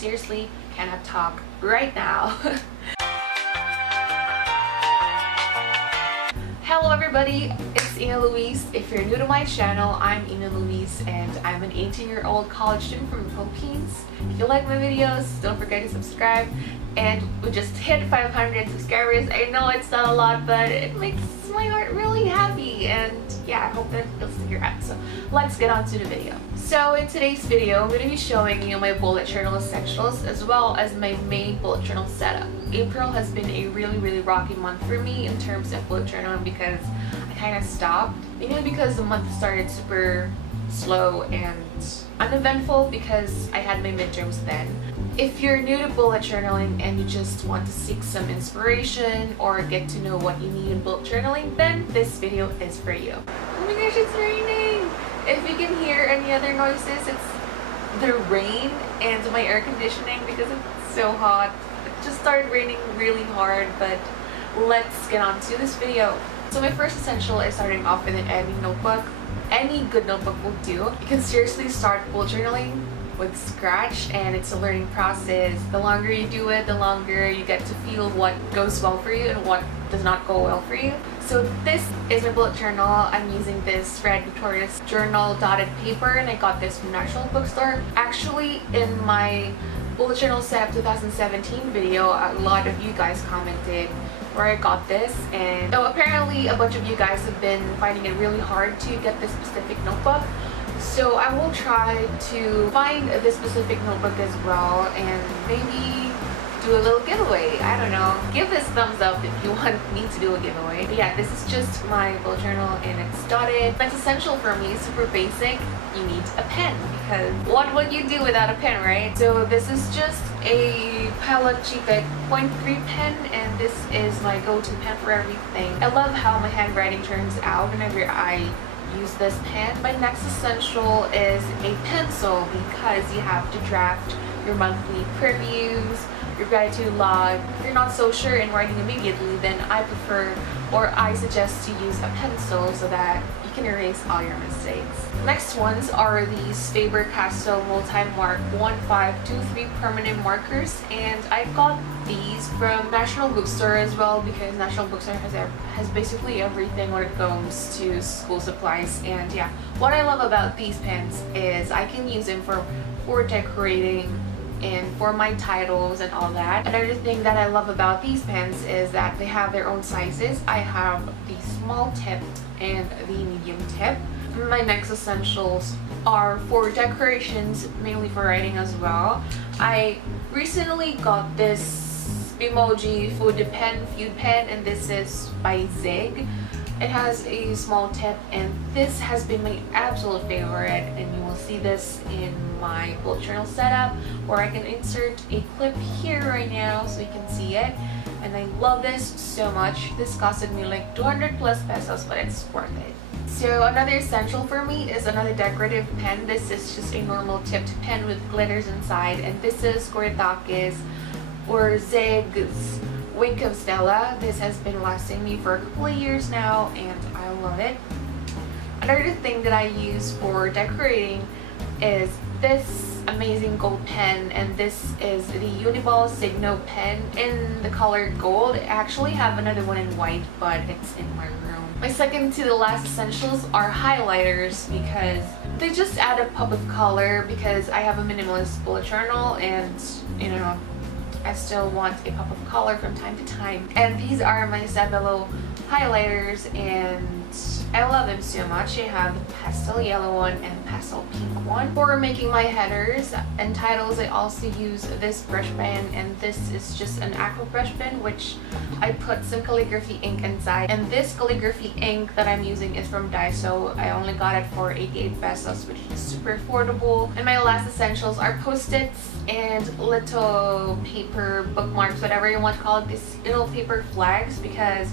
seriously cannot talk right now. Hello everybody, it's Louise. If you're new to my channel, I'm Louise and I'm an 18-year-old college student from the Philippines. If you like my videos, don't forget to subscribe. And we just hit 500 subscribers. I know it's not a lot, but it makes my heart really happy, and yeah, I hope that you'll stick around. So let's get on to the video. So in today's video, I'm going to be showing you my bullet journal essentials as well as my main bullet journal setup. April has been a really rocky month for me in terms of bullet journaling because I kind of stopped. Maybe because the month started super slow and uneventful because I had my midterms then. If you're new to bullet journaling and you just want to seek some inspiration or get to know what you need in bullet journaling, then this video is for you. Oh my gosh, it's raining! If you can hear any other noises, it's the rain and my air conditioning because it's so hot. It just started raining really hard, but let's get on to this video. So my first essential is starting off with an editing notebook. Any good notebook will do. You can seriously start bullet journaling with scratch, and it's a learning process. The longer you do it, the longer you get to feel what goes well for you and what does not go well for you. So this is my bullet journal. I'm using this Red Victoria's Journal dotted paper, and I got this from National Bookstore. Actually, in my bullet journal setup 2017 video, a lot of you guys commented where I got this, and so apparently a bunch of you guys have been finding it really hard to get this specific notebook. So I will try to find this specific notebook as well and maybe do a little giveaway. I don't know. Give this thumbs up if you want me to do a giveaway. But yeah, this is just my bullet journal and it's dotted. That's essential for me. It's super basic. You need a pen because what would you do without a pen, right? So this is just a Pilot G-Pen 0.3 pen, and this is my go-to pen for everything. I love how my handwriting turns out whenever I use this pen. My next essential is a pencil because you have to draft your monthly previews, your gratitude log. If you're not so sure in writing immediately, then I prefer or I suggest to use a pencil so that you can erase all your mistakes. Next ones are these Faber-Castell Multi-Mark 1523 permanent markers, and I got these from National Bookstore as well because National Bookstore has basically everything when it comes to school supplies. And yeah, what I love about these pens is I can use them for decorating and for my titles and all that. Another thing that I love about these pens is that they have their own sizes. I have the small tip and the medium tip. My next essentials are for decorations, mainly for writing as well. I recently got this emoji food pen, and this is by Zig. It has a small tip, and this has been my absolute favorite, and you will see this in my bullet journal setup where I can insert a clip here right now so you can see it. And I love this so much. This costed me like 200 plus pesos, but it's worth it. So another essential for me is another decorative pen. This is just a normal tipped pen with glitters inside, and this is Koritake's or Zig's Wink of Stella. This has been lasting me for a couple of years now, and I love it. Another thing that I use for decorating is this amazing gold pen, and this is the Uniball Signo pen in the color gold. I actually have another one in white, but it's in my room. My second to the last essentials are highlighters because they just add a pop of color because I have a minimalist bullet journal, and you know, I still want a pop of color from time to time. And these are my Sabelo highlighters, and I love them so much. I have the pastel yellow one and pastel pink one. For making my headers and titles, I also use this brush pen, and this is just an aqua brush pen which I put some calligraphy ink inside. And this calligraphy ink that I'm using is from Daiso. I only got it for 88 pesos, which is super affordable. And my last essentials are post-its and little paper bookmarks, whatever you want to call it, these little paper flags, because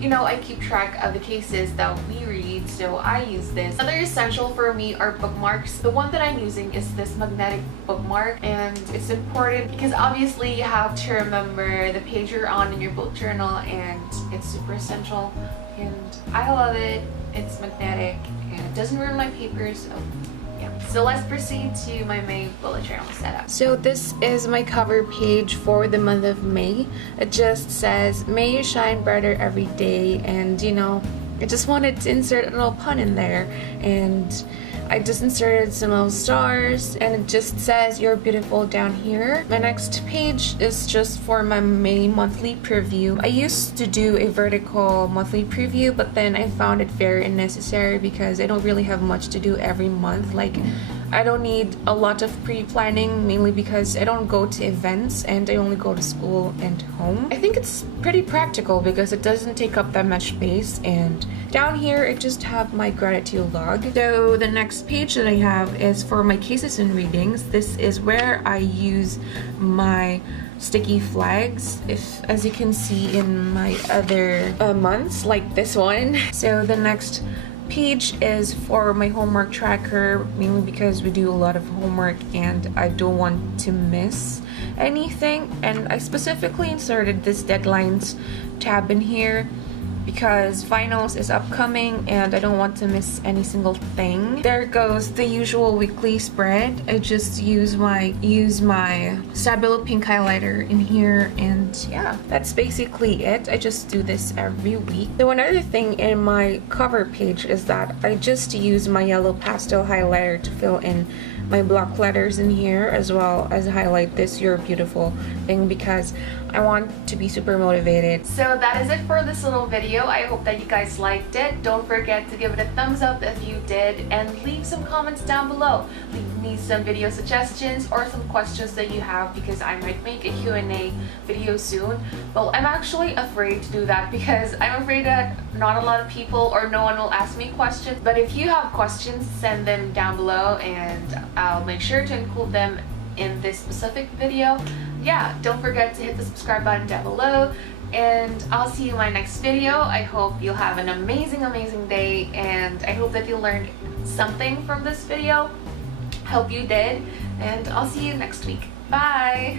you know, I keep track of the cases that we read, so I use this. Another essential for me are bookmarks. The one that I'm using is this magnetic bookmark, and it's important because obviously you have to remember the page you're on in your bullet journal, and it's super essential, and I love it. It's magnetic and it doesn't ruin my papers, so yeah. So let's proceed to my May bullet journal setup. So this is my cover page for the month of May. It just says, "May you shine brighter every day," and you know, I just wanted to insert a little pun in there, and I just inserted some little stars, and it just says "You're beautiful" down here. My next page is just for my May monthly preview. I used to do a vertical monthly preview, but then I found it very unnecessary because I don't really have much to do every month. Like, I don't need a lot of pre-planning, mainly because I don't go to events and I only go to school and home. I think it's pretty practical because it doesn't take up that much space, and down here I just have my gratitude log. So the next page that I have is for my cases and readings. This is where I use my sticky flags, if as you can see in my other months, like this one. So the next page is for my homework tracker, mainly because we do a lot of homework and I don't want to miss anything. And I specifically inserted this deadlines tab in here because finals is upcoming and I don't want to miss any single thing. There goes the usual weekly spread. I just use my Stabilo pink highlighter in here, and yeah, that's basically it. I just do this every week. So another thing in my cover page is that I just use my yellow pastel highlighter to fill in my block letters in here, as well as highlight this "You're beautiful" thing because I want to be super motivated. So that is it for this little video. I hope that you guys liked it. Don't forget to give it a thumbs up if you did, and leave some comments down below. Leave me some video suggestions or some questions that you have, because I might make a Q&A video soon. Well, I'm actually afraid to do that because I'm afraid that not a lot of people or no one will ask me questions. But if you have questions, send them down below and I'll make sure to include them in this specific video. Yeah, don't forget to hit the subscribe button down below, and I'll see you in my next video. I hope you'll have an amazing day, and I hope that you learned something from this video. Hope you did, and I'll see you next week. Bye!